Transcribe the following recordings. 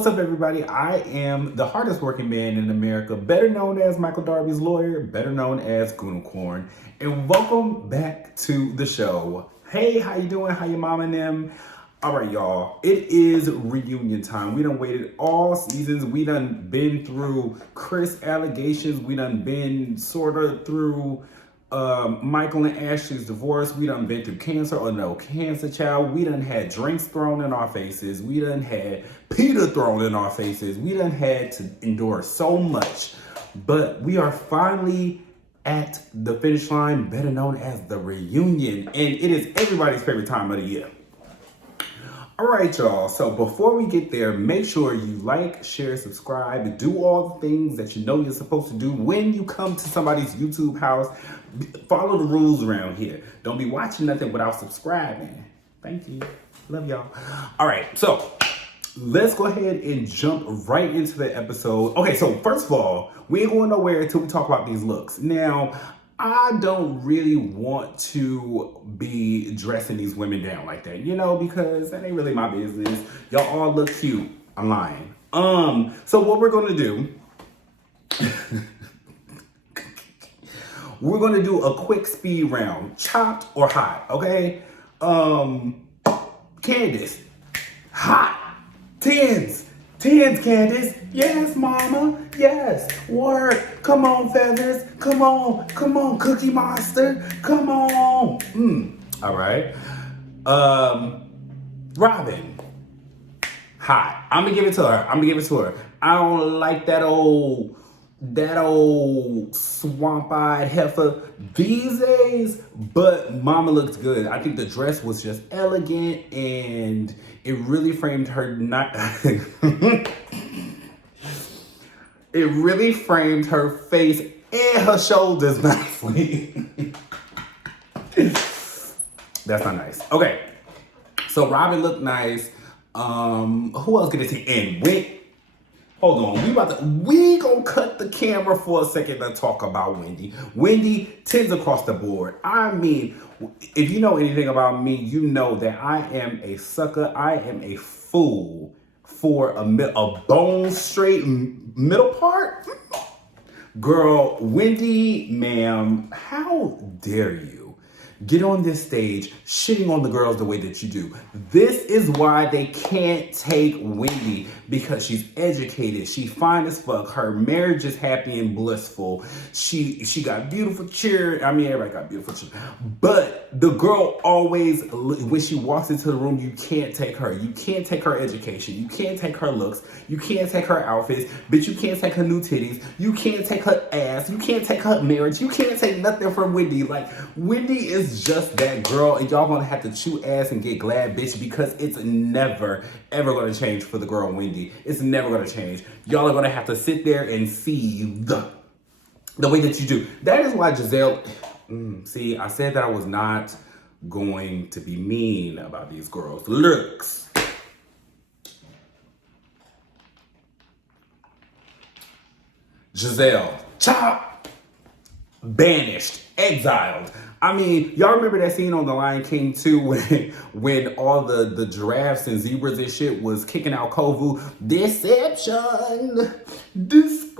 What's up, everybody? I am the hardest working man in America, better known as Michael Darby's lawyer, better known as Goonicorn, and welcome back to the show. Hey, how you doing? How your mom and them? All right, y'all. It is reunion time. We done waited all seasons. We done been through Chris allegations. We done been sort of through Michael and Ashley's divorce. We done been through cancer or no cancer, child. We done had drinks thrown in our faces. We done had Peter thrown in our faces. We done had to endure so much. But we are finally at the finish line, better known as the reunion. And it is everybody's favorite time of the year. All right, y'all. So before we get there, make sure you like, share, subscribe, do all the things that you know you're supposed to do when you come to somebody's YouTube house. Follow the rules around here. Don't be watching nothing without subscribing. Thank you. Love y'all. All right, so let's go ahead and jump right into the episode. Okay, so first of all, we ain't going nowhere until we talk about these looks. Now, I don't really want to be dressing these women down like that, because that ain't really my business. Y'all all look cute. I'm lying. So what we're gonna do, we're gonna do a quick speed round, chopped or hot, okay? Candiace, hot, tens, Candiace. Yes, mama. Yes. Work. Come on, Feathers. Come on, Cookie Monster. Come on. All right. Robin. Hot. I'm gonna give it to her. I don't like that old swamp-eyed heifer these days, but mama looks good. I think the dress was just elegant and it really framed her it really framed her face and her shoulders nicely. That's not nice. Okay. So Robin looked nice. Who else could it take? And hold on, we gonna cut the camera for a second to talk about Wendy. Wendy, 10s across the board. I mean, if you know anything about me, you know that I am a sucker. I am a fool for a bone straight middle part. Girl, Wendy, ma'am, how dare you get on this stage shitting on the girls the way that you do. This is why they can't take Wendy, because she's educated. She fine as fuck. Her marriage is happy and blissful. She got beautiful children. I mean, everybody got beautiful children. But the girl always, when she walks into the room, you can't take her. You can't take her education. You can't take her looks. You can't take her outfits. Bitch, you can't take her new titties. You can't take her ass. You can't take her marriage. You can't take nothing from Wendy. Like, Wendy is just that girl, and y'all gonna have to chew ass and get glad, bitch, because it's never ever gonna change for the girl Wendy. It's never gonna change. Y'all are gonna have to sit there and see the way that you do. That is why Giselle, see, I said that I was not going to be mean about these girls' looks. Giselle, chop, banished, exiled. I mean, y'all remember that scene on The Lion King 2 when all the giraffes and zebras and shit was kicking out Kovu? Deception, disgrace,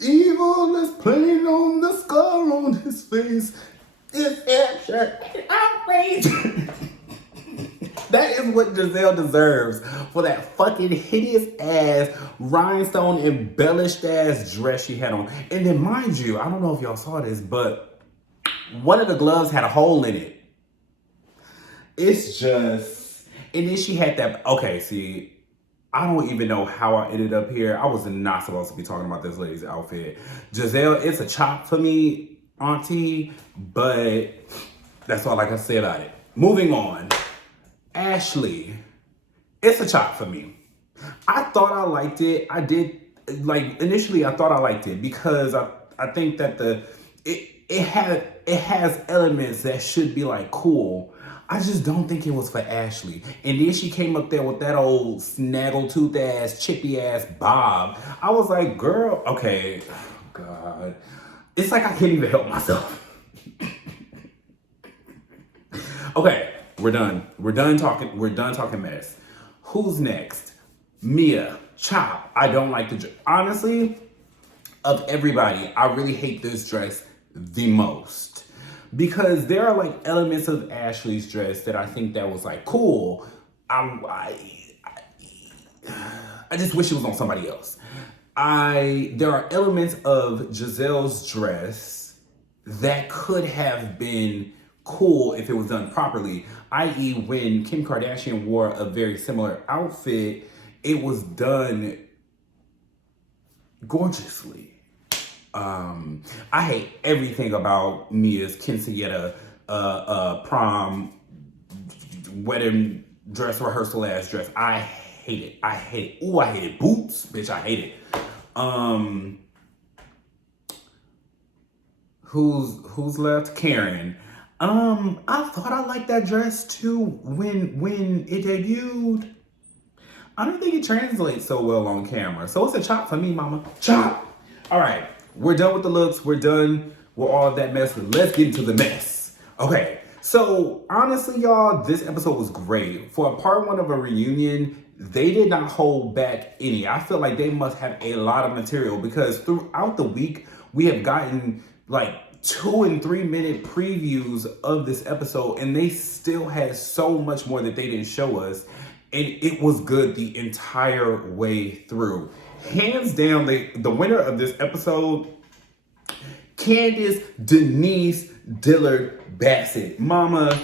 evil is plain on the scar on his face. Deception, outrage. That is what Giselle deserves for that fucking hideous ass, rhinestone embellished ass dress she had on. And then mind you, I don't know if y'all saw this, but one of the gloves had a hole in it. It's just, and then she had that, okay, see, I don't even know how I ended up here. I was not supposed to be talking about this lady's outfit. Giselle, it's a chop for me, auntie, but that's all I can say about it. Moving on. Ashley, it's a chop for me. I thought I liked it. I did, initially I thought I liked it because I think that it has elements that should be cool. I just don't think it was for Ashley. And then she came up there with that old snaggletooth ass, chippy ass bob. I was like, girl, okay, oh God. It's like I can't even help myself. Okay, we're done. We're done talking mess. Who's next? Mia. Chop. I don't like the dress. Honestly, of everybody, I really hate this dress the most. Because there are like elements of Ashley's dress that I think that was like cool. I just wish it was on somebody else. There are elements of Giselle's dress that could have been cool if it was done properly. I.e., when Kim Kardashian wore a very similar outfit, it was done gorgeously. I hate everything about Mia's quinceañera prom wedding dress rehearsal ass dress. I hate it. I hate it. Ooh, I hate it. Boots, bitch, I hate it. Who's left? Karen. I thought I liked that dress too when it debuted. I don't think it translates so well on camera. So it's a chop for me, mama. Chop! All right, we're done with the looks. We're done with all of that mess. Let's get into the mess. Okay, so honestly, y'all, this episode was great. For a part one of a reunion, they did not hold back any. I feel like they must have a lot of material because throughout the week, we have gotten like 2 and 3 minute previews of this episode, and they still had so much more that they didn't show us. And it was good the entire way through. Hands down, the winner of this episode, Candiace Denise Dillard Bassett. Mama,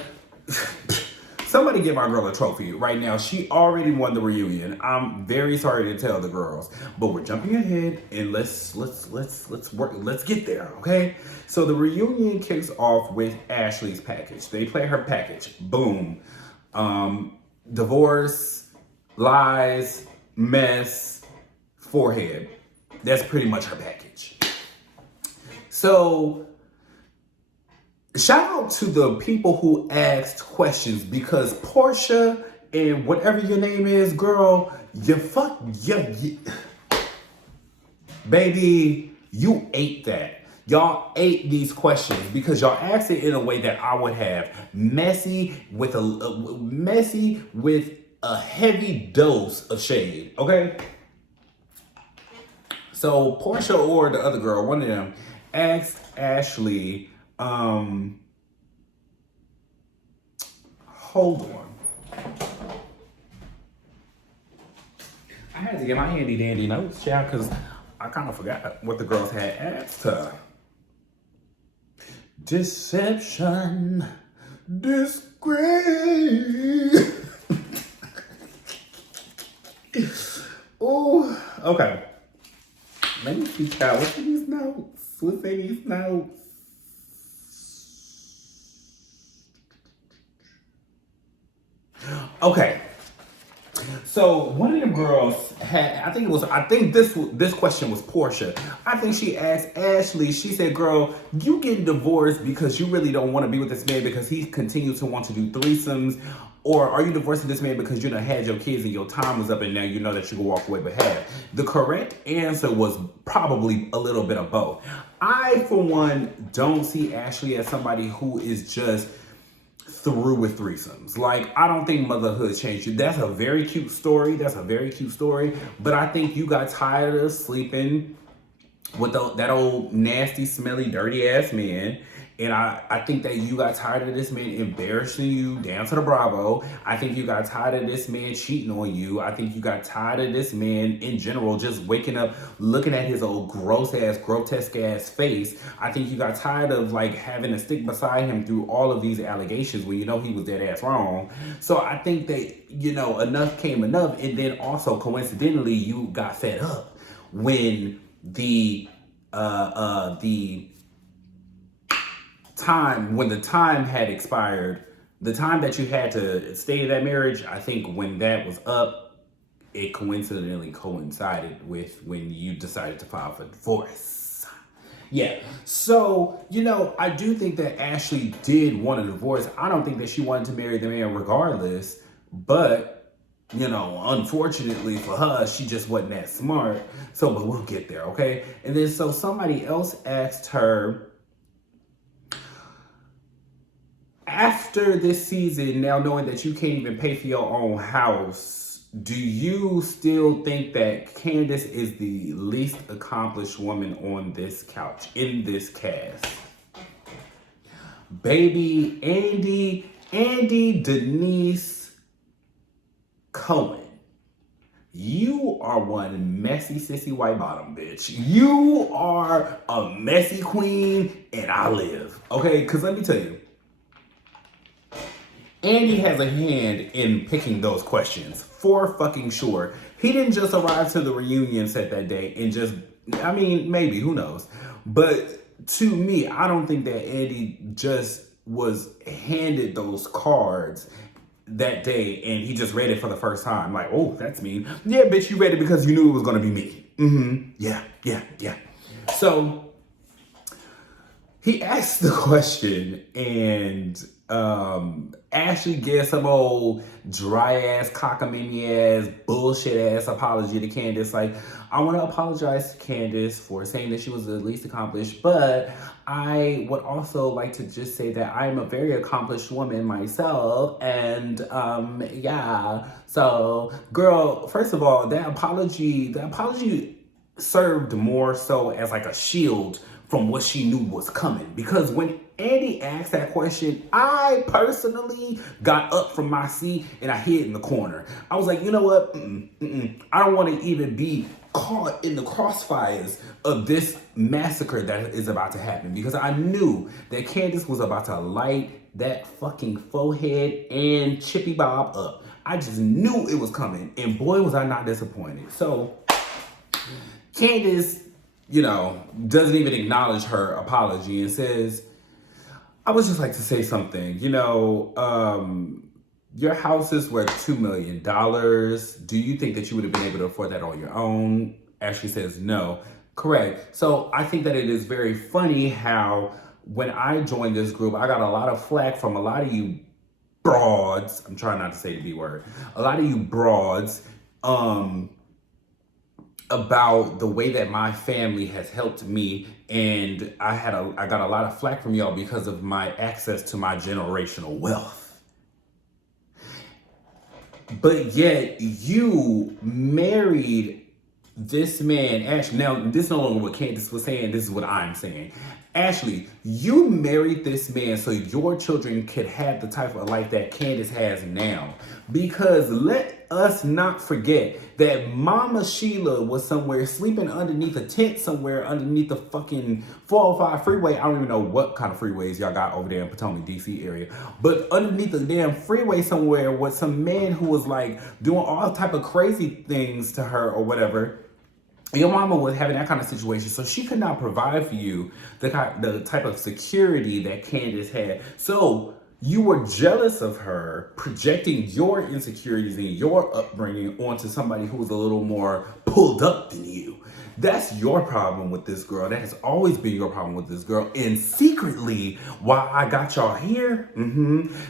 somebody get my girl a trophy right now. She already won the reunion. I'm very sorry to tell the girls, but we're jumping ahead and let's work. Let's get there, okay? So the reunion kicks off with Ashley's package. They play her package. Boom. Divorce, lies, mess, forehead. That's pretty much her package. So, shout out to the people who asked questions because Portia and whatever your name is, girl, baby, you ate that. Y'all ate these questions because y'all asked it in a way that I would have. Messy with a heavy dose of shade, okay? So Portia or the other girl, one of them, asked Ashley, hold on. I had to get my handy dandy notes, child, because I kind of forgot what the girls had asked her. Deception, disgrace. Oh, okay. Let me see, child. What's in these notes? What's in these notes? Okay. So one of them girls had, I think this question was Portia. I think she asked Ashley, she said, girl, you getting divorced because you really don't want to be with this man because he continues to want to do threesomes? Or are you divorcing this man because you done had your kids and your time was up and now you know that you can walk away with half? The correct answer was probably a little bit of both. I, for one, don't see Ashley as somebody who is just through with threesomes. Like, I don't think motherhood changed you. That's a very cute story. But I think you got tired of sleeping with that old nasty, smelly, dirty ass man. And I think that you got tired of this man embarrassing you down to the Bravo. I think you got tired of this man cheating on you. I think you got tired of this man in general just waking up looking at his old gross ass, grotesque ass face. I think you got tired of like having to stick beside him through all of these allegations when you know he was dead ass wrong. So I think that, you know, enough came enough. And then also coincidentally, you got fed up when the time had expired, the time that you had to stay in that marriage, I think when that was up, it coincidentally coincided with when you decided to file for divorce. Yeah, so, you know, I do think that Ashley did want a divorce. I don't think that she wanted to marry the man regardless, but, you know, unfortunately for her, she just wasn't that smart. So, but we'll get there, okay? And then so somebody else asked her, after this season, now knowing that you can't even pay for your own house, do you still think that Candiace is the least accomplished woman on this couch, in this cast? Baby, Andy Denise Cohen. You are one messy sissy white bottom bitch. You are a messy queen and I live. Okay, because let me tell you, Andy has a hand in picking those questions, for fucking sure. He didn't just arrive to the reunion set that day and just, I mean, maybe, who knows. But to me, I don't think that Andy just was handed those cards that day and he just read it for the first time. Like, oh, that's mean. Yeah, bitch, you read it because you knew it was going to be me. Yeah. So he asked the question and Ashley gave some old dry ass, cockamamie ass, bullshit ass apology to Candiace. Like, I want to apologize to Candiace for saying that she was the least accomplished, but I would also like to just say that I'm a very accomplished woman myself. And yeah. So, girl, first of all, the apology served more so as like a shield from what she knew was coming. Because when Andy asked that question, I personally got up from my seat and I hid in the corner. I was like, you know what? I don't want to even be caught in the crossfires of this massacre that is about to happen, because I knew that Candiace was about to light that fucking forehead and Chippy Bob up. I just knew it was coming, and boy was I not disappointed. So Candiace, doesn't even acknowledge her apology and says, I would just like to say something. Your house is worth $2 million. Do you think that you would have been able to afford that on your own? Ashley says no. Correct. So I think that it is very funny how when I joined this group, I got a lot of flack from a lot of you broads. I'm trying not to say the B word. A lot of you broads, about the way that my family has helped me, and I got a lot of flack from y'all because of my access to my generational wealth. But yet you married this man, Ashley. Now, this is no longer what Candiace was saying, this is what I'm saying. Ashley, you married this man so your children could have the type of life that Candiace has now. Because let us not forget that Mama Sheila was somewhere sleeping underneath a tent somewhere underneath the fucking 405 freeway. I don't even know what kind of freeways y'all got over there in Potomac, DC area. But underneath the damn freeway somewhere was some man who was like doing all type of crazy things to her or whatever. Your mama was having that kind of situation, so she could not provide for you the type of security that Candiace had. So you were jealous of her, projecting your insecurities and your upbringing onto somebody who was a little more pulled up than you. That's your problem with this girl. That has always been your problem with this girl. And secretly, why I got y'all here,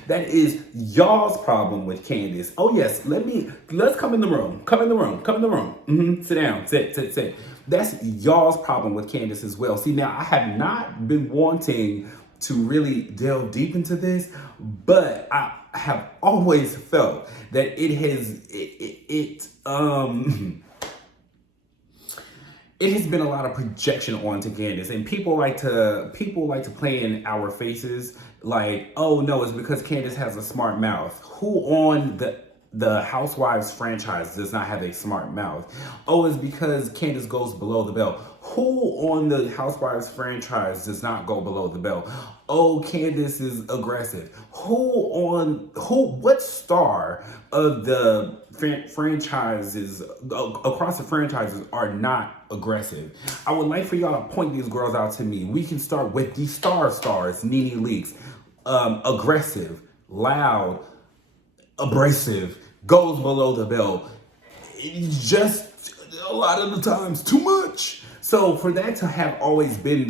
that is y'all's problem with Candiace. Oh yes, let's come in the room. Come in the room. Sit down, sit. That's y'all's problem with Candiace as well. See, now I have not been wanting to really delve deep into this, but I have always felt that it has been a lot of projection onto Candiace, and people like to play in our faces like, oh no, it's because Candiace has a smart mouth. Who on the Housewives franchise does not have a smart mouth? Oh, it's because Candiace goes below the belt. Who on the Housewives franchise does not go below the belt? Oh, Candiace is aggressive. What star of the franchises, across the franchises, are not aggressive? I would like for y'all to point these girls out to me. We can start with the stars, Nene Leakes. Aggressive, loud, abrasive, goes below the belt. It's just a lot of the times too much. So for that to have always been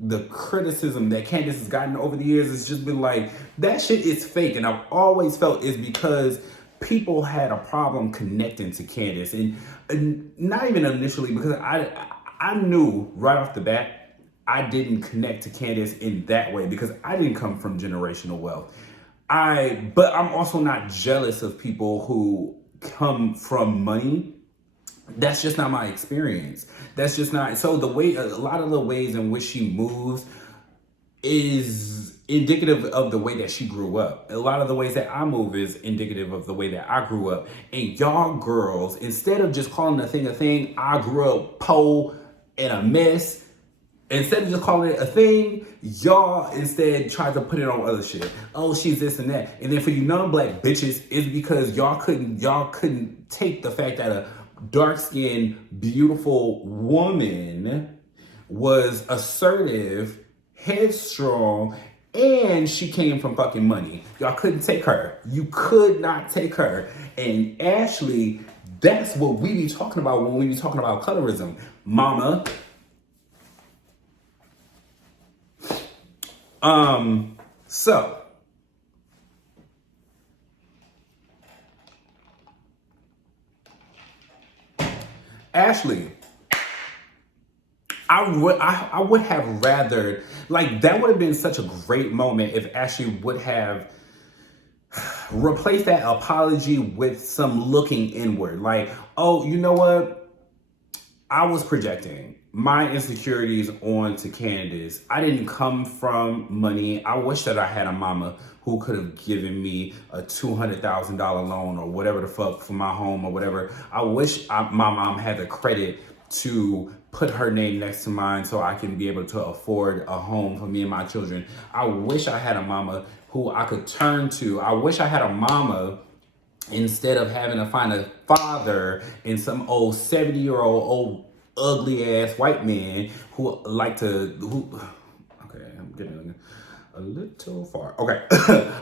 the criticism that Candiace has gotten over the years, it's just been like, that shit is fake. And I've always felt it's because people had a problem connecting to Candiace, and not even initially, because I knew right off the bat I didn't connect to Candiace in that way because I didn't come from generational wealth. But I'm also not jealous of people who come from money. That's just not my experience. That's just not. So the way, a lot of the ways in which she moves is indicative of the way that she grew up. A lot of the ways that I move is indicative of the way that I grew up. And y'all girls, instead of just calling a thing, I grew up poor and a mess. Instead of just calling it a thing, y'all instead try to put it on other shit. Oh, she's this and that. And then for you non-black bitches, it's because y'all couldn't take the fact that a dark-skinned, beautiful woman was assertive, headstrong, and she came from fucking money. Y'all couldn't take her. You could not take her. And Ashley, that's what we be talking about when we be talking about colorism. Mama. So. Ashley, I would have rather, like, that would have been such a great moment if Ashley would have replaced that apology with some looking inward. Like, oh, you know what? I was projecting my insecurities onto Candiace. I didn't come from money. I wish that I had a mama who could have given me a $200,000 loan or whatever the fuck for my home or whatever. I wish my mom had the credit to put her name next to mine so I can be able to afford a home for me and my children. I wish I had a mama who I could turn to. I wish I had a mama instead of having to find a father in some old 70-year-old old ugly ass white man who okay, I'm getting a little far. Okay.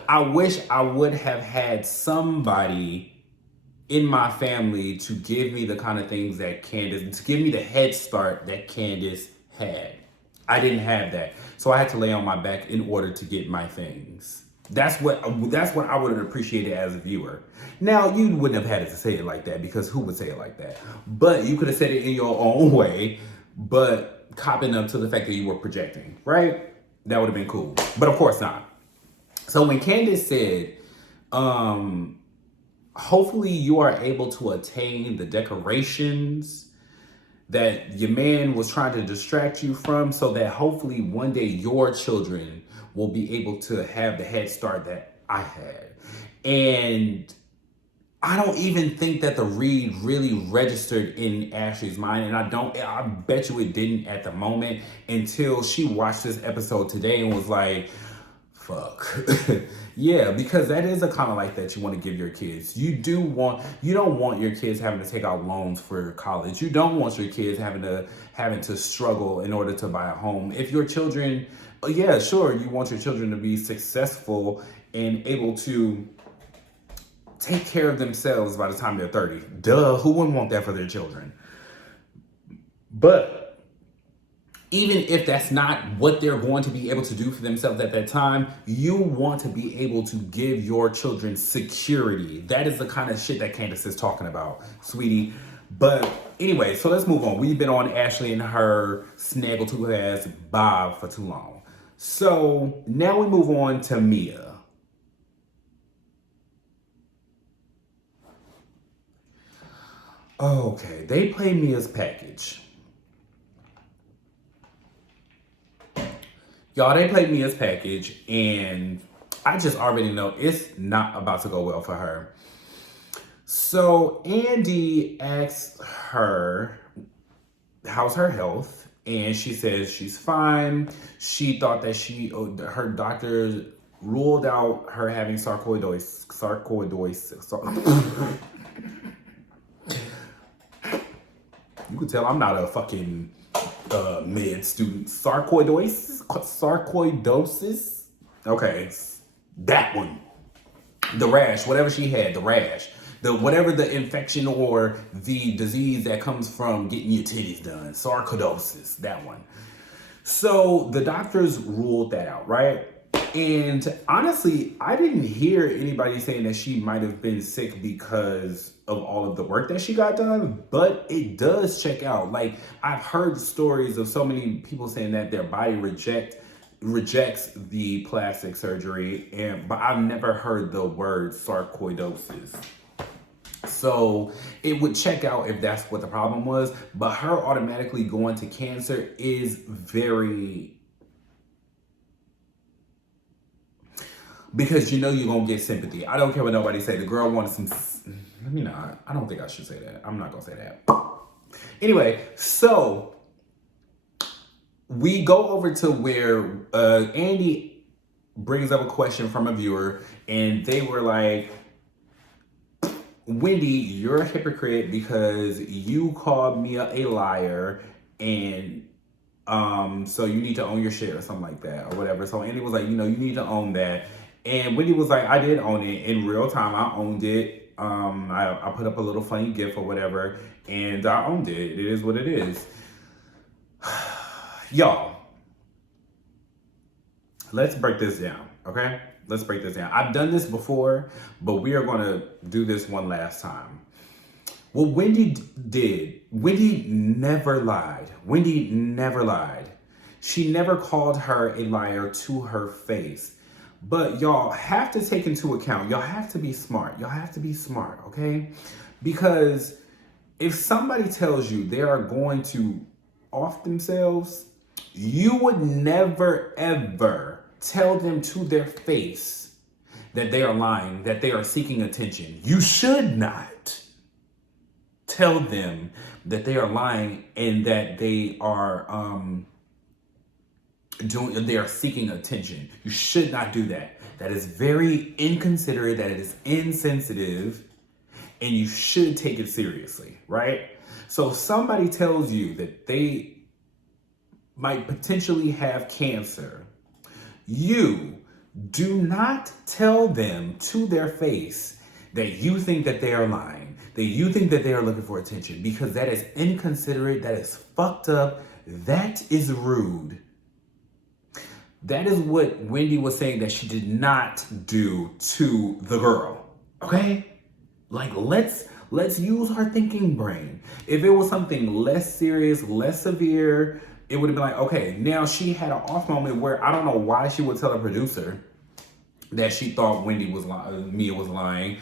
I wish I would have had somebody in my family to give me the kind of things that Candiace, to give me the head start that Candiace had. I didn't have that. So I had to lay on my back in order to get my things. That's what I would have appreciated as a viewer. Now, you wouldn't have had to say it like that, because who would say it like that? But you could have said it in your own way, but copping up to the fact that you were projecting, right? That would have been cool. But of course not. So when Candiace said, hopefully you are able to attain the decorations that your man was trying to distract you from, so that hopefully one day your children will be able to have the head start that I had. And I don't even think that the read really registered in Ashley's mind. And I bet you it didn't at the moment until she watched this episode today and was like, fuck. Yeah, because that is a kind of life that you want to give your kids. You don't want your kids having to take out loans for college. You don't want your kids having to struggle in order to buy a home. If your children, yeah, sure, you want your children to be successful and able to take care of themselves by the time they're 30. Duh, who wouldn't want that for their children? But even if that's not what they're going to be able to do for themselves at that time, you want to be able to give your children security. That is the kind of shit that Candiace is talking about, sweetie. But anyway, so let's move on. We've been on Ashley and her snaggletooth ass Bob for too long. So now we move on to Mia. Okay, they play Mia's package. Y'all, they played Mia's package, and I just already know it's not about to go well for her. So Andy asks her, how's her health? And she says she's fine. She thought that her doctor ruled out her having sarcoidosis. You can tell I'm not a fucking med student. Sarcoidosis? Okay, that one. The rash, whatever she had, the rash. Whatever the infection or the disease that comes from getting your titties done. Sarcoidosis, that one. So the doctors ruled that out, right? And honestly, I didn't hear anybody saying that she might have been sick because of all of the work that she got done, but it does check out. Like, I've heard stories of so many people saying that their body rejects the plastic surgery, but I've never heard the word sarcoidosis. So it would check out if that's what the problem was. But her automatically going to Cancer is very, because you know you're gonna get sympathy. I don't care what nobody say. The girl wanted some. Let me not. I don't think I should say that. I'm not gonna say that. Anyway, so we go over to where Andy brings up a question from a viewer, and they were like, Wendy, you're a hypocrite because you called me a liar, and so you need to own your shit or something like that or whatever. So Andy was like, you need to own that. And Wendy was like, I did own it in real time. I owned it. I put up a little funny gif or whatever, and I owned it. It is what it is. Y'all, let's break this down, okay? Let's break this down. I've done this before, but we are going to do this one last time. What Wendy did, Wendy never lied. Wendy never lied. She never called her a liar to her face. But y'all have to take into account, y'all have to be smart. Y'all have to be smart, okay? Because if somebody tells you they are going to off themselves, you would never, ever tell them to their face that they are lying, that they are seeking attention. You should not tell them that they are lying and that they are they are seeking attention. You should not do that. That is very inconsiderate, that is insensitive, and you should take it seriously, right? So if somebody tells you that they might potentially have cancer, you do not tell them to their face that you think that they are lying, that you think that they are looking for attention, because that is inconsiderate, that is fucked up, that is rude. That is what Wendy was saying that she did not do to the girl, okay? Like, let's use our thinking brain. If it was something less serious, less severe, it would have been like, okay, now she had an off moment where I don't know why she would tell a producer that she thought Mia was lying,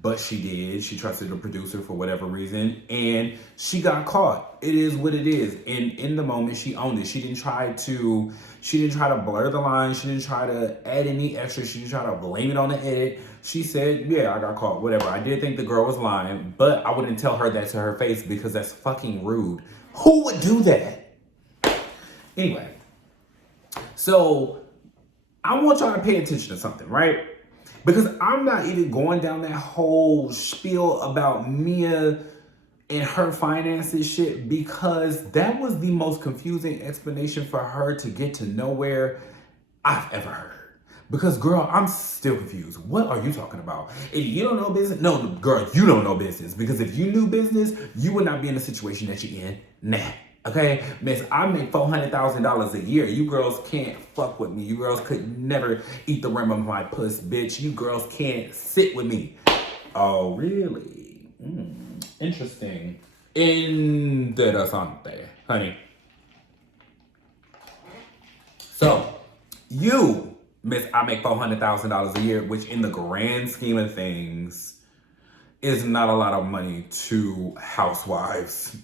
but she did. She trusted the producer for whatever reason, and she got caught. It is what it is. And in the moment, she owned it. She didn't try to blur the line. She didn't try to add any extra. She didn't try to blame it on the edit. She said, yeah, I got caught, whatever. I did think the girl was lying, but I wouldn't tell her that to her face because that's fucking rude. Who would do that? Anyway, so I want y'all to pay attention to something, right? Because I'm not even going down that whole spiel about Mia and her finances shit, because that was the most confusing explanation for her to get to nowhere I've ever heard. Because girl, I'm still confused. What are you talking about? If you don't know business, no, girl, you don't know business. Because if you knew business, you would not be in the situation that you're in now. Okay, miss, I make $400,000 a year. You girls can't fuck with me. You girls could never eat the rim of my puss, bitch. You girls can't sit with me. Oh, really? Interesting. Interesante, honey. So, you, miss, I make $400,000 a year, which in the grand scheme of things is not a lot of money to housewives.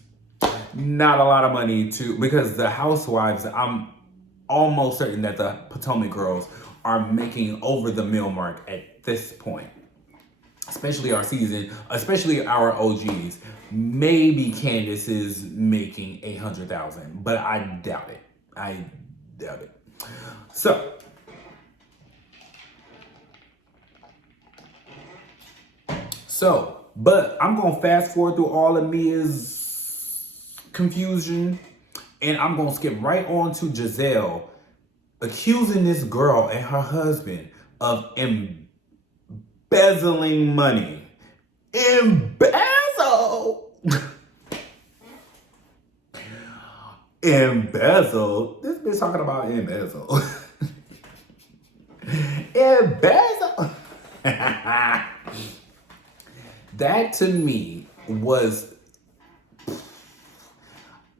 Not a lot of money because the housewives, I'm almost certain that the Potomac girls are making over the mill mark at this point. Especially our season, especially our OGs. Maybe Candiace is making $800,000, but I doubt it. I doubt it. So, but I'm gonna fast forward through all of Mia's confusion, and I'm gonna skip right on to Giselle accusing this girl and her husband of embezzling money. Embezzle? Embezzle? This bitch talking about embezzle. Embezzle? That to me was...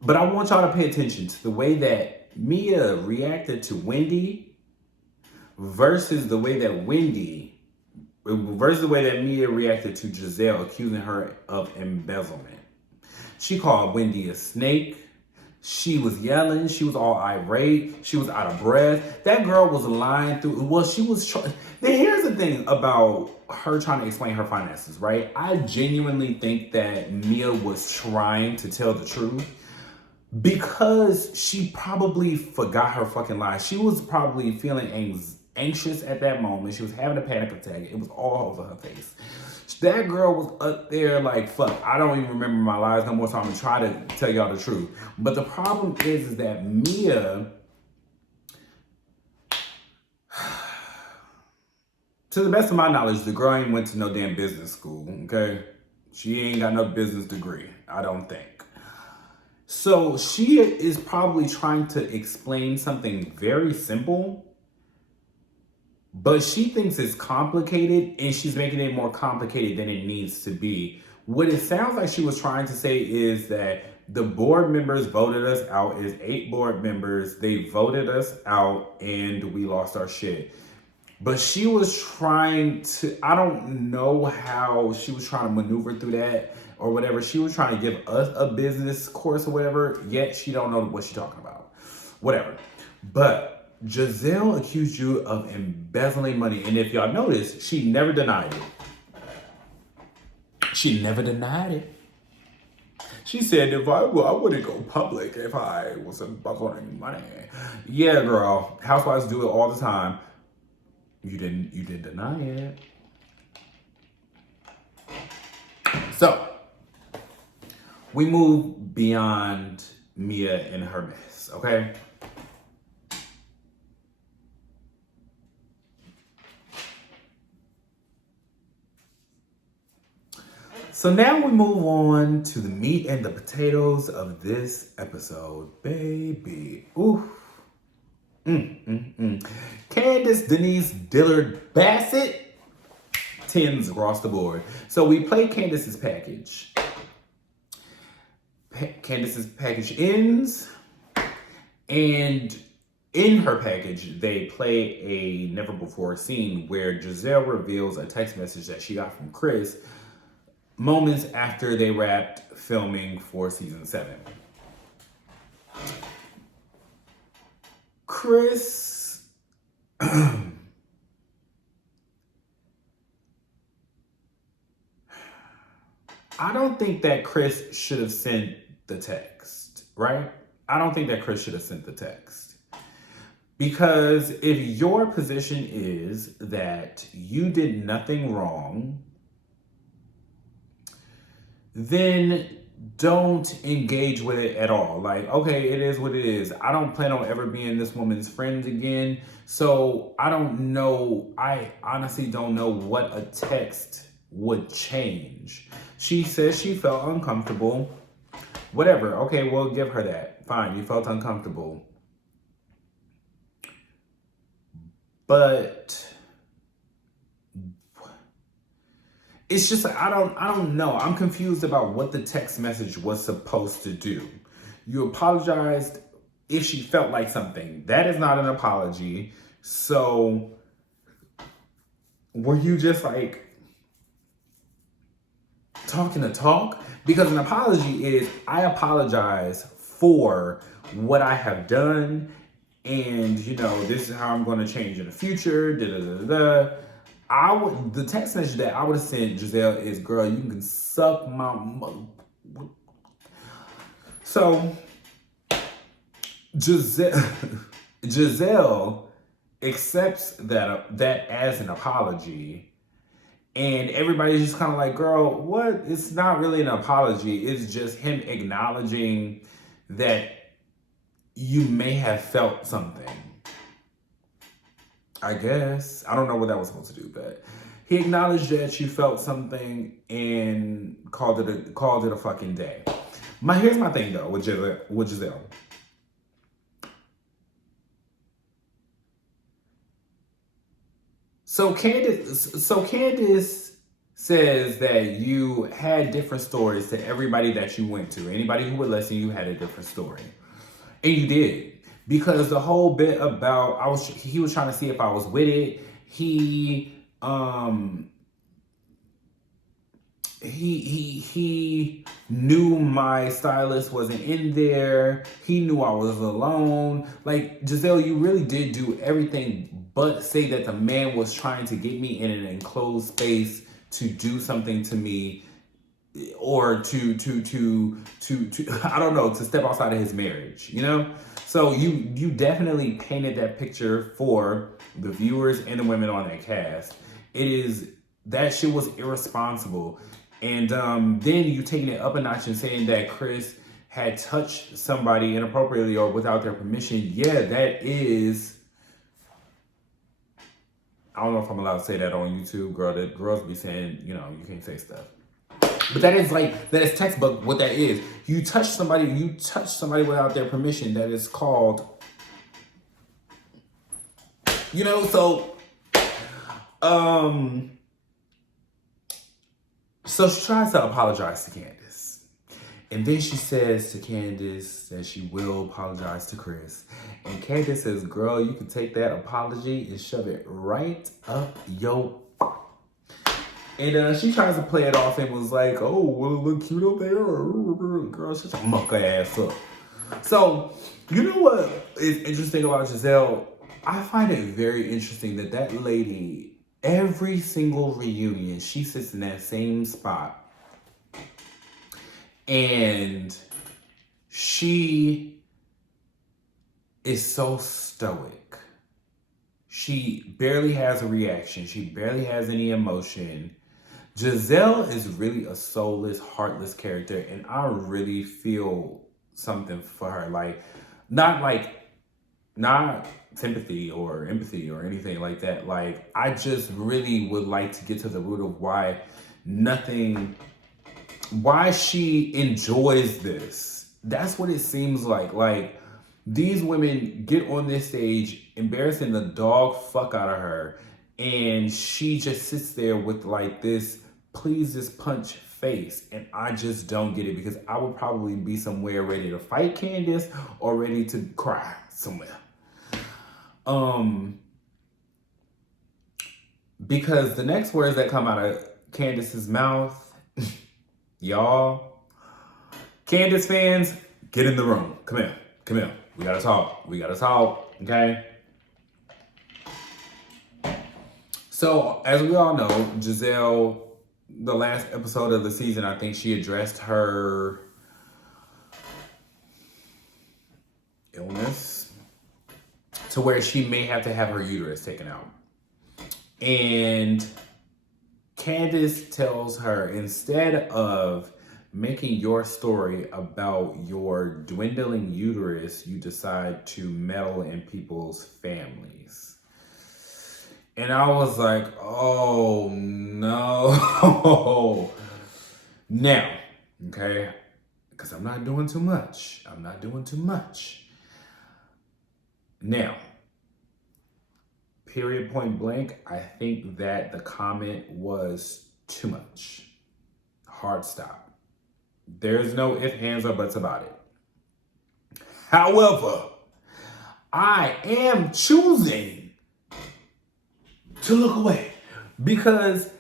But I want y'all to pay attention to the way that Mia reacted to Wendy versus the way that Wendy versus the way that Mia reacted to Giselle accusing her of embezzlement. She called Wendy a snake. She was yelling. She was all irate. She was out of breath. That girl was lying through. Well, she was trying. Here's the thing about her trying to explain her finances, right? I genuinely think that Mia was trying to tell the truth because she probably forgot her fucking lies. She was probably feeling anxious at that moment. She was having a panic attack. It was all over her face. That girl was up there like, fuck, I don't even remember my lies no more, so I'm gonna try to tell y'all the truth. But the problem is that Mia, to the best of my knowledge, the girl ain't went to no damn business school, okay? She ain't got no business degree, I don't think. So she is probably trying to explain something very simple, but she thinks it's complicated and she's making it more complicated than it needs to be. What it sounds like she was trying to say is that the board members voted us out. Is 8 board members. They voted us out and we lost our shit. But she was trying to, I don't know how she was trying to maneuver through that or whatever. She was trying to give us a business course or whatever, yet she don't know what she's talking about. Whatever. But Giselle accused you of embezzling money. And if y'all notice, she never denied it. She never denied it. She said, I wouldn't go public if I was embezzling money. Yeah, girl. Housewives do it all the time. You didn't deny it. So, we move beyond Mia and her mess, okay? So now we move on to the meat and the potatoes of this episode, baby. Ooh. Candiace Denise Dillard Bassett, 10s across the board. So we play Candiace's package. Candiace's package ends, and in her package, they play a never before scene where Giselle reveals a text message that she got from Chris moments after they wrapped filming for season 7. Chris, I don't think that Chris should have sent the text, right? I don't think that Chris should have sent the text. Because if your position is that you did nothing wrong, then don't engage with it at all. Like, okay, it is what it is. I don't plan on ever being this woman's friend again. So I don't know. I honestly don't know what a text would change. She says she felt uncomfortable. Whatever. Okay, we'll give her that. Fine, you felt uncomfortable. But it's just like, I don't know. I'm confused about what the text message was supposed to do. You apologized if she felt like something. That is not an apology. So were you just like talking to talk? Because an apology is, I apologize for what I have done. And, you know, this is how I'm going to change in the future. The text message that I would have sent Giselle is, girl, you can suck my mother. So Giselle accepts that as an apology, and everybody's just kind of like, girl, what? It's not really an apology. It's just him acknowledging that you may have felt something. I guess. I don't know what that was supposed to do, but he acknowledged that you felt something and called it a fucking day. Here's my thing though with Giselle. So Candiace says that you had different stories to everybody that you went to. Anybody who would listen, you had a different story. And you did. Because the whole bit about he was trying to see if I was with it. He he knew my stylist wasn't in there. He knew I was alone. Like, Giselle, you really did do everything but say that the man was trying to get me in an enclosed space to do something to me, or to I don't know, to step outside of his marriage, you know? So you definitely painted that picture for the viewers and the women on that cast. That shit was irresponsible. And then you taking it up a notch and saying that Chris had touched somebody inappropriately or without their permission. Yeah, that is, I don't know if I'm allowed to say that on YouTube, girl. That girls be saying, you can't say stuff. But that is textbook what that is. You touch somebody without their permission. That is called, so so she tries to apologize to Candiace. And then she says to Candiace that she will apologize to Chris. And Candiace says, girl, you can take that apology and shove it right up your. And she tries to play it off and was like, oh, well, it look cute up there. Girl, shut your muck ass up. So, you know what is interesting about Giselle? I find it very interesting that lady, every single reunion, she sits in that same spot. And she is so stoic. She barely has a reaction. She barely has any emotion. Giselle is really a soulless, heartless character, and I really feel something for her. Not sympathy or empathy or anything like that. Like, I just really would like to get to the root of why she enjoys this. That's what it seems like. Like, these women get on this stage, embarrassing the dog fuck out of her, and she just sits there with like this please just punch face. And I just don't get it, because I would probably be somewhere ready to fight Candiace or ready to cry somewhere. Because the next words that come out of Candiace's mouth, y'all, Candiace fans, get in the room. Come here. We gotta talk, okay? So, as we all know, Giselle, the last episode of the season, I think she addressed her illness to where she may have to have her uterus taken out. And Candiace tells her, instead of making your story about your dwindling uterus, you decide to meddle in people's families. And I was like, oh no. Now, okay, because I'm not doing too much. Now, period, point blank, I think that the comment was too much. Hard stop. There's no ifs, ands, or buts about it. However, I am choosing to look away because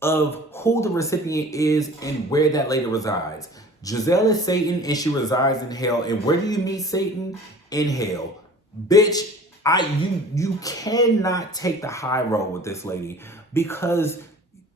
of who the recipient is and where that lady resides. Giselle is Satan and she resides in hell. And where do you meet Satan? In hell. Bitch, you cannot take the high road with this lady, because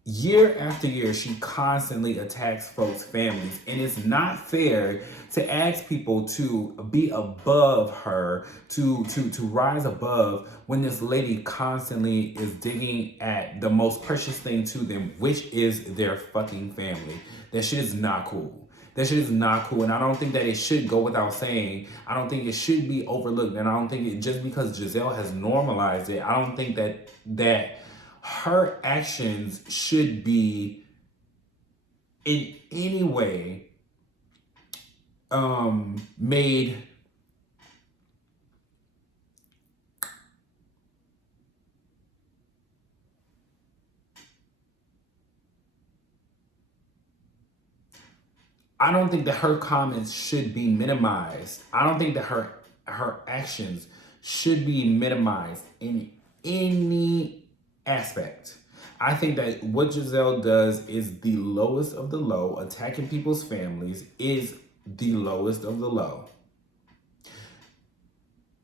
year after year she constantly attacks folks' families, and it's not fair to ask people to be above her, to rise above, when this lady constantly is digging at the most precious thing to them, which is their fucking family. That shit is not cool. And I don't think that it should go without saying. I don't think it should be overlooked, and I don't think just because Giselle has normalized it, I don't think that her actions should be in any way made I don't think that her comments should be minimized. I don't think that her actions should be minimized in any aspect. I think that what Giselle does is the lowest of the low. Attacking people's families is the lowest of the low.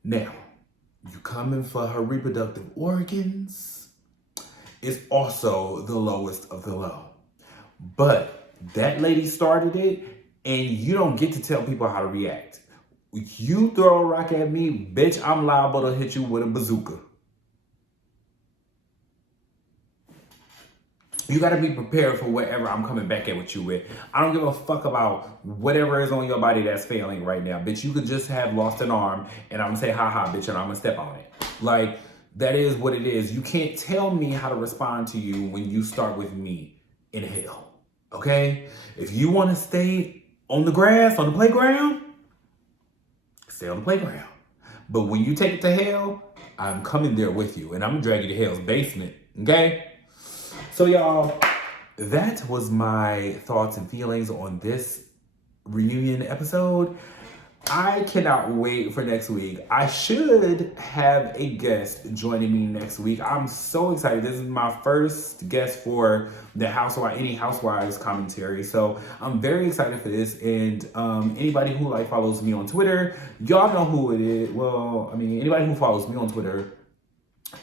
Now, you coming for her reproductive organs is also the lowest of the low. But that lady started it, and you don't get to tell people how to react. You throw a rock at me, bitch, I'm liable to hit you with a bazooka. You gotta be prepared for whatever I'm coming back at with you with. I don't give a fuck about whatever is on your body that's failing right now. Bitch, you could just have lost an arm and I'm gonna say, ha ha, bitch, and I'm gonna step on it. Like, that is what it is. You can't tell me how to respond to you when you start with me in hell, okay? If you wanna stay on the grass, on the playground, stay on the playground. But when you take it to hell, I'm coming there with you and I'm gonna drag you to hell's basement, okay? So y'all, that was my thoughts and feelings on this reunion episode. I cannot wait for next week. I should have a guest joining me next week. I'm so excited. This is my first guest for the Any Housewives commentary. So I'm very excited for this. And anybody who follows me on Twitter, y'all know who it is. Well, I mean, anybody who follows me on Twitter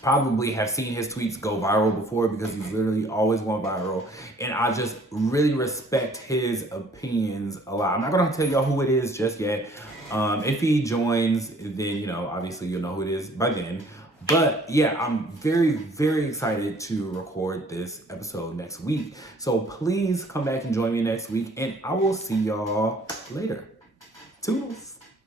probably have seen his tweets go viral before because he's literally always going viral. And I just really respect his opinions a lot. I'm not going to tell y'all who it is just yet. If he joins, then, obviously you'll know who it is by then. But yeah, I'm very, very excited to record this episode next week. So please come back and join me next week. And I will see y'all later. Toodles.